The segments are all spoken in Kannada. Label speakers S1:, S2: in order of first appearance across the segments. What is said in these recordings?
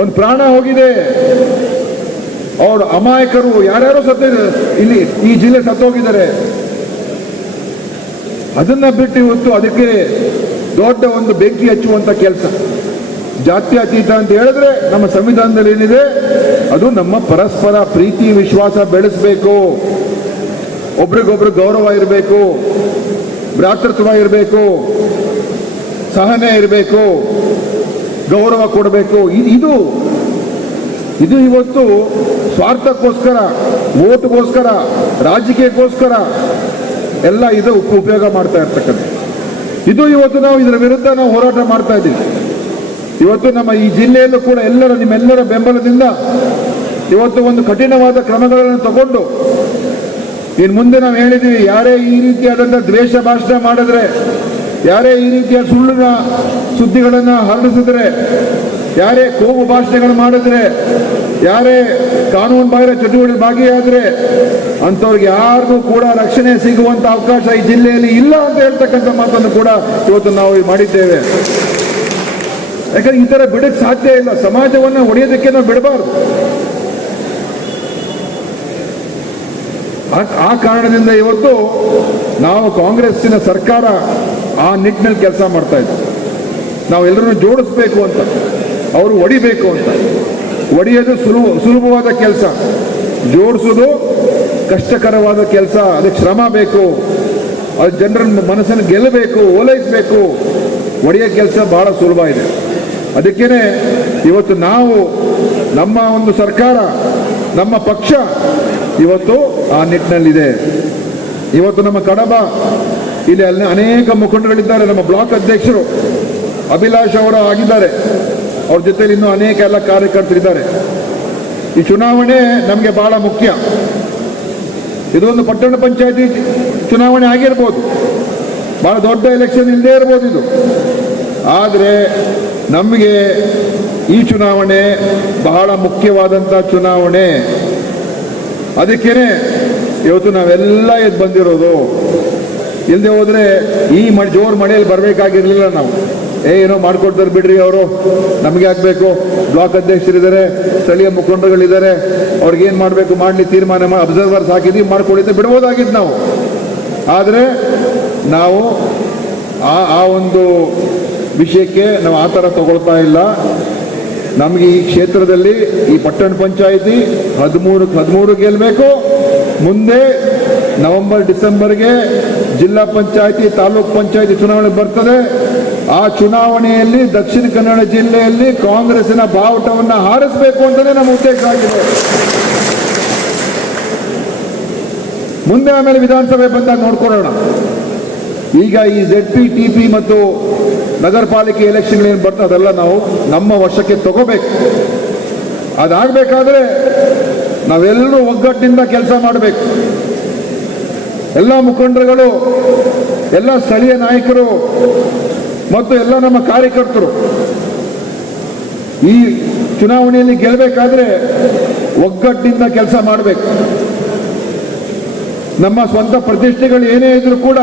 S1: ಒಂದು ಪ್ರಾಣ ಹೋಗಿದೆ. ಅವರು ಅಮಾಯಕರು ಯಾರ್ಯಾರೋ ಸತ್ತ ಇಲ್ಲಿ ಈ ಜಿಲ್ಲೆ ಸತ್ತೋಗಿದ್ದಾರೆ ಅದನ್ನ ಬಿಟ್ಟು ಇವತ್ತು ಅದಕ್ಕೆ ದೊಡ್ಡ ಒಂದು ಬೆಂಕಿ ಹಚ್ಚುವಂತ ಕೆಲಸ. ಜಾತ್ಯತೀತ ಅಂತ ಹೇಳಿದ್ರೆ ನಮ್ಮ ಸಂವಿಧಾನದಲ್ಲಿ ಏನಿದೆ? ಅದು ನಮ್ಮ ಪರಸ್ಪರ ಪ್ರೀತಿ, ವಿಶ್ವಾಸ ಬೆಳೆಸಬೇಕು. ಒಬ್ರಿಗೊಬ್ರು ಗೌರವ ಇರಬೇಕು. ಭ್ರಾತೃತ್ವ ಇರಬೇಕು. ಸಹನೆ ಇರಬೇಕು. ಗೌರವ ಕೊಡಬೇಕು. ಇದು ಇದು ಇವತ್ತು ಸ್ವಾರ್ಥಕ್ಕೋಸ್ಕರ ಓಟ್ಗೋಸ್ಕರ ರಾಜಕೀಯಕ್ಕೋಸ್ಕರ ಎಲ್ಲ ಇದು ಉಪ- ಉಪಯೋಗ ಮಾಡ್ತಾ ಇರ್ತಕ್ಕಂಥ ಇದು ಇವತ್ತು ನಾವು ಇದರ ವಿರುದ್ಧ ನಾವು ಹೋರಾಟ ಮಾಡ್ತಾ ಇದ್ದೀವಿ. ಇವತ್ತು ನಮ್ಮ ಈ ಜಿಲ್ಲೆಯಲ್ಲೂ ಕೂಡ ಎಲ್ಲರ, ನಿಮ್ಮೆಲ್ಲರ ಬೆಂಬಲದಿಂದ ಇವತ್ತು ಒಂದು ಕಠಿಣವಾದ ಕ್ರಮಗಳನ್ನು ತಗೊಂಡು ಇನ್ನು ಮುಂದೆ ನಾವು ಹೇಳಿದ್ದೀವಿ, ಯಾರೇ ಈ ರೀತಿಯಾದಂಥ ದ್ವೇಷ ಭಾಷಣ ಮಾಡಿದ್ರೆ ಯಾರೇ ಈ ರೀತಿಯ ಸುಳ್ಳಿನ ಸುದ್ದಿಗಳನ್ನು ಹರಡಿಸಿದ್ರೆ, ಯಾರೇ ಕೋಮು ಭಾಷಣಗಳು ಮಾಡಿದ್ರೆ, ಯಾರೇ ಕಾನೂನು ಬಾಹಿರ ಚಟುವಟಿಕೆ ಭಾಗಿಯಾದರೆ, ಅಂಥವ್ರಿಗೆ ಯಾರಿಗೂ ಕೂಡ ರಕ್ಷಣೆ ಸಿಗುವಂತ ಅವಕಾಶ ಈ ಜಿಲ್ಲೆಯಲ್ಲಿ ಇಲ್ಲ ಅಂತ ಹೇಳ್ತಕ್ಕಂಥ ಮಾತನ್ನು ಕೂಡ ಇವತ್ತು ನಾವು ಮಾಡಿದ್ದೇವೆ. ಯಾಕಂದ್ರೆ ಈ ಥರ ಬಿಡಕ್ಕೆ ಸಾಧ್ಯ ಇಲ್ಲ. ಸಮಾಜವನ್ನ ಒಡೆಯೋದಕ್ಕೆ ನಾವು ಬಿಡಬಾರ್ದು. ಆ ಕಾರಣದಿಂದ ಇವತ್ತು ನಾವು ಕಾಂಗ್ರೆಸ್ಸಿನ ಸರ್ಕಾರ ಆ ನಿಟ್ಟಿನಲ್ಲಿ ಕೆಲಸ ಮಾಡ್ತಾ ಇದ್ದರು ನಾವು ಎಲ್ಲರನ್ನು ಜೋಡಿಸ್ಬೇಕು ಅಂತ. ಅವರು ಒಡಿಬೇಕು ಅಂತ. ಒಡೆಯೋದು ಸುಲಭ ಸುಲಭವಾದ ಕೆಲಸ. ಜೋಡಿಸೋದು ಕಷ್ಟಕರವಾದ ಕೆಲಸ. ಅದಕ್ಕೆ ಶ್ರಮ ಬೇಕು. ಅದು ಜನರ ಮನಸ್ಸನ್ನು ಗೆಲ್ಲಬೇಕು, ಓಲೈಸಬೇಕು. ಒಡೆಯೋ ಕೆಲಸ ಬಹಳ ಸುಲಭ ಇದೆ. ಅದಕ್ಕೇ ಇವತ್ತು ನಾವು, ನಮ್ಮ ಒಂದು ಸರ್ಕಾರ, ನಮ್ಮ ಪಕ್ಷ ಇವತ್ತು ಆ ನಿಟ್ಟಿನಲ್ಲಿದೆ. ಇವತ್ತು ನಮ್ಮ ಕಡಬ ಇಲ್ಲಿ ಅಲ್ಲಿ ಅನೇಕ ಮುಖಂಡರುಗಳಿದ್ದಾರೆ. ನಮ್ಮ ಬ್ಲಾಕ್ ಅಧ್ಯಕ್ಷರು ಅಭಿಲಾಷ್ ಅವರು ಆಗಿದ್ದಾರೆ. ಅವ್ರ ಜೊತೆಯಲ್ಲಿ ಇನ್ನೂ ಅನೇಕ ಎಲ್ಲ ಕಾರ್ಯಕರ್ತರಿದ್ದಾರೆ ಈ ಚುನಾವಣೆ ನಮಗೆ ಬಹಳ ಮುಖ್ಯ. ಇದೊಂದು ಪಟ್ಟಣ ಪಂಚಾಯತಿ ಚುನಾವಣೆ ಆಗಿರ್ಬೋದು. ಬಹಳ ದೊಡ್ಡ ಎಲೆಕ್ಷನ್ ಇಲ್ಲದೇ ಇರ್ಬೋದು ಇದು. ಆದರೆ ನಮಗೆ ಈ ಚುನಾವಣೆ ಬಹಳ ಮುಖ್ಯವಾದಂಥ ಚುನಾವಣೆ. ಅದಕ್ಕೇನೆ ಇವತ್ತು ನಾವೆಲ್ಲ ಎದ್ದು ಬಂದಿರೋದು ಇಲ್ಲದೆ ಹೋದರೆ ಈ ಮ ಜೋರು ಮಳೆಯಲ್ಲಿ ಬರಬೇಕಾಗಿರಲಿಲ್ಲ ನಾವು. ಏ, ಏನೋ ಮಾಡ್ಕೊಡ್ತಾರೆ ಬಿಡ್ರಿ ಅವರು. ನಮಗೆ ಆಗಬೇಕು. ಬ್ಲಾಕ್ ಅಧ್ಯಕ್ಷರಿದ್ದಾರೆ, ಸ್ಥಳೀಯ ಮುಖಂಡರುಗಳಿದ್ದಾರೆ. ಅವ್ರಿಗೆ ಏನು ಮಾಡಬೇಕು ಮಾಡಲಿ ತೀರ್ಮಾನ ಮಾಡಿ ಅಬ್ಸರ್ವರ್ಸ್ ಹಾಕಿದ್ವಿ ಮಾಡ್ಕೊಡಿದ್ದೆ ಬಿಡ್ಬೋದಾಗಿತ್ತು ನಾವು. ಆದರೆ ನಾವು ಆ ಆ ಒಂದು ವಿಷಯಕ್ಕೆ ನಾವು ಆ ಥರ ತಗೊಳ್ತಾ ಇಲ್ಲ. ನಮಗೆ ಈ ಕ್ಷೇತ್ರದಲ್ಲಿ ಈ ಪಟ್ಟಣ ಪಂಚಾಯಿತಿ ಹದಿಮೂರು ಹದಿಮೂರು ಗೆಲ್ಲಬೇಕು ಮುಂದೆ ನವೆಂಬರ್, ಡಿಸೆಂಬರ್ಗೆ ಜಿಲ್ಲಾ ಪಂಚಾಯಿತಿ, ತಾಲೂಕ್ ಪಂಚಾಯಿತಿ ಚುನಾವಣೆ ಬರ್ತದೆ. ಆ ಚುನಾವಣೆಯಲ್ಲಿ ದಕ್ಷಿಣ ಕನ್ನಡ ಜಿಲ್ಲೆಯಲ್ಲಿ ಕಾಂಗ್ರೆಸ್ನ ಬಾವುಟವನ್ನು ಹಾರಿಸಬೇಕು ಅಂತಲೇ ನಮ್ಮ ಉದ್ದೇಶ ಆಗಿದೆ. ಮುಂದೆ ಆಮೇಲೆ ವಿಧಾನಸಭೆ ಬಂದಾಗ ನೋಡ್ಕೊಳ್ಳೋಣ. ಈಗ ಈ ಜೆಡ್ ಪಿ ಟಿ ಪಿ ಮತ್ತು ನಗರ ಪಾಲಿಕೆ ಎಲೆಕ್ಷನ್ ಏನು ಬರ್ತದೆ ಅದೆಲ್ಲ ನಾವು ನಮ್ಮ ವಶಕ್ಕೆ ತಗೋಬೇಕು. ಅದಾಗಬೇಕಾದ್ರೆ ನಾವೆಲ್ಲರೂ ಒಗ್ಗಟ್ಟಿನಿಂದ ಕೆಲಸ ಮಾಡಬೇಕು. ಎಲ್ಲ ಮುಖಂಡರುಗಳು, ಎಲ್ಲ ಸ್ಥಳೀಯ ನಾಯಕರು ಮತ್ತು ಎಲ್ಲ ನಮ್ಮ ಕಾರ್ಯಕರ್ತರು, ಈ ಚುನಾವಣೆಯಲ್ಲಿ ಗೆಲ್ಲಬೇಕಾದ್ರೆ ಒಗ್ಗಟ್ಟಿನಿಂದ ಕೆಲಸ ಮಾಡಬೇಕು. ನಮ್ಮ ಸ್ವಂತ ಪ್ರತಿಷ್ಠೆಗಳು ಏನೇ ಇದ್ರೂ ಕೂಡ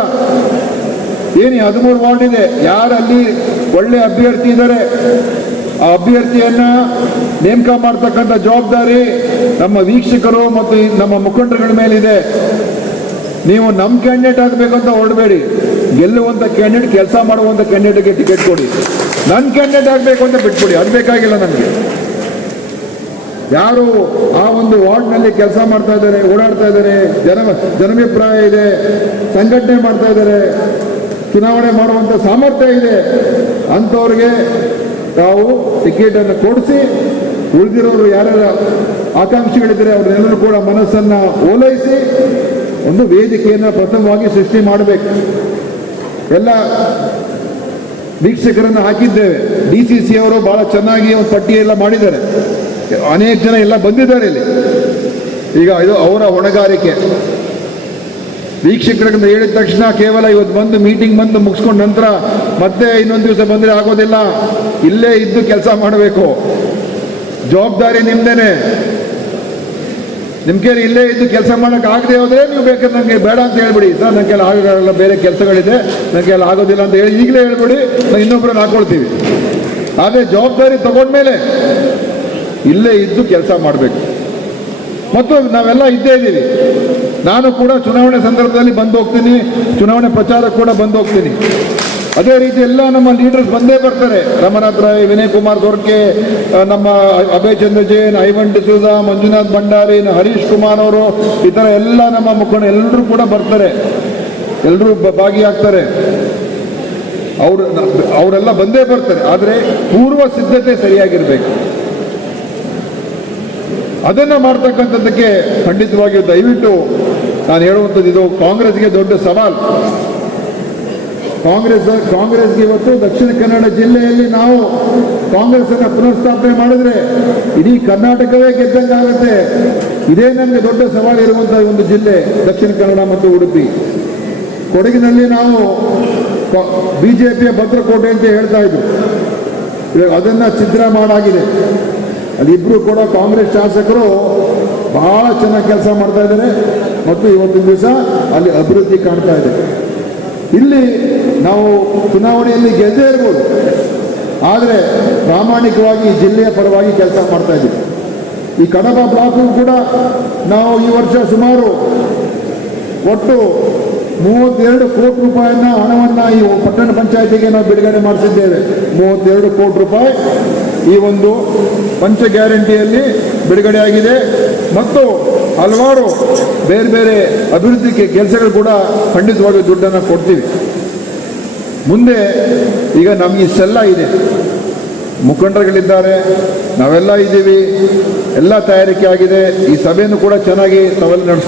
S1: ಏನು ಹದಿಮೂರು ವಾರ್ಡ್ ಇದೆ ಯಾರಲ್ಲಿ ಒಳ್ಳೆ ಅಭ್ಯರ್ಥಿ ಇದ್ದಾರೆ ಆ ಅಭ್ಯರ್ಥಿಯನ್ನ ನೇಮಕ ಮಾಡ್ತಕ್ಕಂಥ ಜವಾಬ್ದಾರಿ ನಮ್ಮ ವೀಕ್ಷಕರು ಮತ್ತು ನಮ್ಮ ಮುಖಂಡರುಗಳ ಮೇಲಿದೆ. ನೀವು ನಮ್ಮ ಕ್ಯಾಂಡಿಡೇಟ್ ಆಗಬೇಕು ಅಂತ ಹೊರಡಬೇಡಿ. ಗೆಲ್ಲುವಂಥ ಕ್ಯಾಂಡಿಡೇಟ್ ಕೆಲಸ ಮಾಡುವಂಥ ಕ್ಯಾಂಡಿಡೇಟ್ಗೆ ಟಿಕೆಟ್ ಕೊಡಿ. ನನ್ನ ಕ್ಯಾಂಡಿಡೇಟ್ ಆಗಬೇಕು ಅಂತ ಬಿಟ್ಕೊಡಿ ಅದು ಬೇಕಾಗಿಲ್ಲ ನನಗೆ ಯಾರು ಆ ಒಂದು ವಾರ್ಡ್ನಲ್ಲಿ ಕೆಲಸ ಮಾಡ್ತಾ ಇದ್ದಾರೆ, ಓಡಾಡ್ತಾ ಇದ್ದಾರೆ, ಜನ, ಜನಾಭಿಪ್ರಾಯ ಇದೆ, ಸಂಘಟನೆ ಮಾಡ್ತಾ ಇದ್ದಾರೆ, ಚುನಾವಣೆ ಮಾಡುವಂಥ ಸಾಮರ್ಥ್ಯ ಇದೆ, ಅಂಥವ್ರಿಗೆ ತಾವು ಟಿಕೆಟನ್ನು ಕೊಡಿಸಿ, ಉಳಿದಿರೋರು ಯಾರ್ಯಾರ ಆಕಾಂಕ್ಷಿಗಳಿದ್ದರೆ, ಅವ್ರನ್ನೆಲ್ಲರೂ ಕೂಡ ಮನಸ್ಸನ್ನು ಓಲೈಸಿ ಒಂದು ವೇದಿಕೆಯನ್ನು ಪ್ರಥಮವಾಗಿ ಸೃಷ್ಟಿ ಮಾಡಬೇಕು. ಎಲ್ಲ ವೀಕ್ಷಕರನ್ನು ಹಾಕಿದ್ದೇವೆ. ಡಿ ಸಿ ಸಿ ಅವರು ಬಹಳ ಚೆನ್ನಾಗಿ ಒಂದು ಪಟ್ಟಿಯೆಲ್ಲ ಮಾಡಿದ್ದಾರೆ. ಅನೇಕ ಜನ ಎಲ್ಲ ಬಂದಿದ್ದಾರೆ ಇಲ್ಲಿ. ಈಗ ಇದು ಅವರ ಹೊಣೆಗಾರಿಕೆ. ವೀಕ್ಷಕರಿಂದ ಹೇಳಿದ ತಕ್ಷಣ ಕೇವಲ ಇವತ್ತು ಬಂದು ಮೀಟಿಂಗ್ ಬಂದು ಮುಗಿಸ್ಕೊಂಡ ನಂತರ ಮತ್ತೆ ಇನ್ನೊಂದು ದಿವಸ ಬಂದರೆ ಆಗೋದಿಲ್ಲ. ಇಲ್ಲೇ ಇದ್ದು ಕೆಲಸ ಮಾಡಬೇಕು. ಜವಾಬ್ದಾರಿ ನಿಮ್ದೇನೆ. ನಿಮ್ ಕೇಳಿ ಇಲ್ಲೇ ಇದ್ದು ಕೆಲಸ ಮಾಡೋಕೆ ಆಗದೆ ಹೋದ್ರೆ ನೀವು ಬೇಕಾದ್ರೆ ನನಗೆ ಬೇಡ ಅಂತ ಹೇಳ್ಬಿಡಿ. ಸರ್ ನನ್ನ ಕೈಲಿ ಆಗೋಲ್ಲ ಬೇರೆ ಕೆಲಸಗಳಿದೆ. ನನ್ನ ಕೈಲಿ ಆಗೋದಿಲ್ಲ ಅಂತ ಹೇಳಿ ಈಗಲೇ ಹೇಳ್ಬಿಡಿ. ನಾವು ಇನ್ನೊಬ್ಬರನ್ನ ಹಾಕೊಳ್ತೀವಿ. ಆದರೆ ಜವಾಬ್ದಾರಿ ತಗೊಂಡ್ಮೇಲೆ ಇಲ್ಲೇ ಇದ್ದು ಕೆಲಸ ಮಾಡಬೇಕು. ಮತ್ತು ನಾವೆಲ್ಲ ಇದ್ದೇ ಇದ್ದೀವಿ. ನಾನು ಕೂಡ ಚುನಾವಣೆ ಸಂದರ್ಭದಲ್ಲಿ ಬಂದು ಹೋಗ್ತೀನಿ. ಚುನಾವಣೆ ಪ್ರಚಾರ ಕೂಡ ಬಂದು ಹೋಗ್ತೀನಿ. ಅದೇ ರೀತಿ ಎಲ್ಲ ನಮ್ಮ ಲೀಡರ್ಸ್ ಬಂದೇ ಬರ್ತಾರೆ. ರಮನಾಥ್ ರಾಯ್ ವಿನಯ್ ಕುಮಾರ್ ದೊರ್ಕೆ ನಮ್ಮ ಅಭಯ್ ಚಂದ್ರ ಜೈನ್, ಐವನ್ ಡಿಸೂಜಾ, ಮಂಜುನಾಥ್ ಭಂಡಾರಿ, ಹರೀಶ್ ಕುಮಾರ್ ಅವರು, ಈ ಥರ ಎಲ್ಲ ನಮ್ಮ ಮುಖಂಡ ಎಲ್ಲರೂ ಕೂಡ ಬರ್ತಾರೆ. ಎಲ್ಲರೂ ಭಾಗಿಯಾಗ್ತಾರೆ. ಅವರು, ಅವರೆಲ್ಲ ಬಂದೇ ಬರ್ತಾರೆ. ಆದರೆ ಪೂರ್ವ ಸಿದ್ಧತೆ ಸರಿಯಾಗಿರ್ಬೇಕು. ಅದನ್ನ ಮಾಡ್ತಕ್ಕಂಥದ್ದಕ್ಕೆ ಖಂಡಿತವಾಗಿಯೂ ದಯವಿಟ್ಟು ನಾನು ಹೇಳುವಂಥದ್ದು ಇದು ಕಾಂಗ್ರೆಸ್ಗೆ ದೊಡ್ಡ ಸವಾಲ್. ಕಾಂಗ್ರೆಸ್, ಕಾಂಗ್ರೆಸ್ಗೆ ಇವತ್ತು ದಕ್ಷಿಣ ಕನ್ನಡ ಜಿಲ್ಲೆಯಲ್ಲಿ ನಾವು ಕಾಂಗ್ರೆಸ್ ಅನ್ನ ಪುನರ್ಸ್ಥಾಪನೆ ಮಾಡಿದ್ರೆ ಇಡೀ ಕರ್ನಾಟಕವೇ ಗೆದ್ದಂಗಾಗುತ್ತೆ ಇದೇ ನನಗೆ ದೊಡ್ಡ ಸವಾಲು ಇರುವಂತಹ ಒಂದು ಜಿಲ್ಲೆ ದಕ್ಷಿಣ ಕನ್ನಡ ಮತ್ತು ಉಡುಪಿ. ಕೊಡಗಿನಲ್ಲಿ ನಾವು ಬಿಜೆಪಿಯ ಭದ್ರಕೋಟೆ ಅಂತ ಹೇಳ್ತಾ ಇದ್ರು. ಇವಾಗ ಅದನ್ನ ಛಿದ್ರ ಮಾಡಾಗಿದೆ. ಅಲ್ಲಿಬ್ರು ಕೂಡ ಕಾಂಗ್ರೆಸ್ ಶಾಸಕರು ಬಹಳ ಚೆನ್ನಾಗಿ ಕೆಲಸ ಮಾಡ್ತಾ ಇದ್ದಾರೆ. ಮತ್ತು ಇವತ್ತಿನ ದಿವಸ ಅಲ್ಲಿ ಅಭಿವೃದ್ಧಿ ಕಾಣ್ತಾ ಇದೆ. ಇಲ್ಲಿ ನಾವು ಚುನಾವಣೆಯಲ್ಲಿ ಗೆದ್ದೇ ಇರ್ಬೋದು. ಆದರೆ ಪ್ರಾಮಾಣಿಕವಾಗಿ ಜಿಲ್ಲೆಯ ಪರವಾಗಿ ಕೆಲಸ ಮಾಡ್ತಾ ಇದ್ದೀವಿ. ಈ ಕಡಬ ಬ್ಲಾಕು ಕೂಡ ನಾವು ಈ ವರ್ಷ ಸುಮಾರು ಒಟ್ಟು ಮೂವತ್ತೆರಡು ಕೋಟಿ ರೂಪಾಯಿನ ಹಣವನ್ನು ಈ ಪಟ್ಟಣ ಪಂಚಾಯತಿಗೆ ನಾವು ಬಿಡುಗಡೆ ಮಾಡಿಸಿದ್ದೇವೆ. ಮೂವತ್ತೆರಡು ಕೋಟಿ ರೂಪಾಯಿ ಈ ಒಂದು ಪಂಚ ಗ್ಯಾರಂಟಿಯಲ್ಲಿ ಬಿಡುಗಡೆಯಾಗಿದೆ ಮತ್ತು ಹಲವಾರು ಬೇರೆ ಬೇರೆ ಅಭಿವೃದ್ಧಿ ಕೆಲಸಗಳು ಕೂಡ ಖಂಡಿತವಾಗಿ ದುಡ್ಡನ್ನು ಕೊಡ್ತೀವಿ. ಮುಂದೆ ಈಗ ನಮಗೆ ಇಷ್ಟೆಲ್ಲ ಇದೆ. ಮುಖಂಡರುಗಳಿದ್ದಾರೆ, ನಾವೆಲ್ಲ ಇದ್ದೀವಿ, ಎಲ್ಲ ತಯಾರಿಕೆ ಆಗಿದೆ, ಈ ಸಭೆಯನ್ನು ಕೂಡ ಚೆನ್ನಾಗಿ ತಾವೆಲ್ಲ ನಡೆಸ್ಕೊಂಡು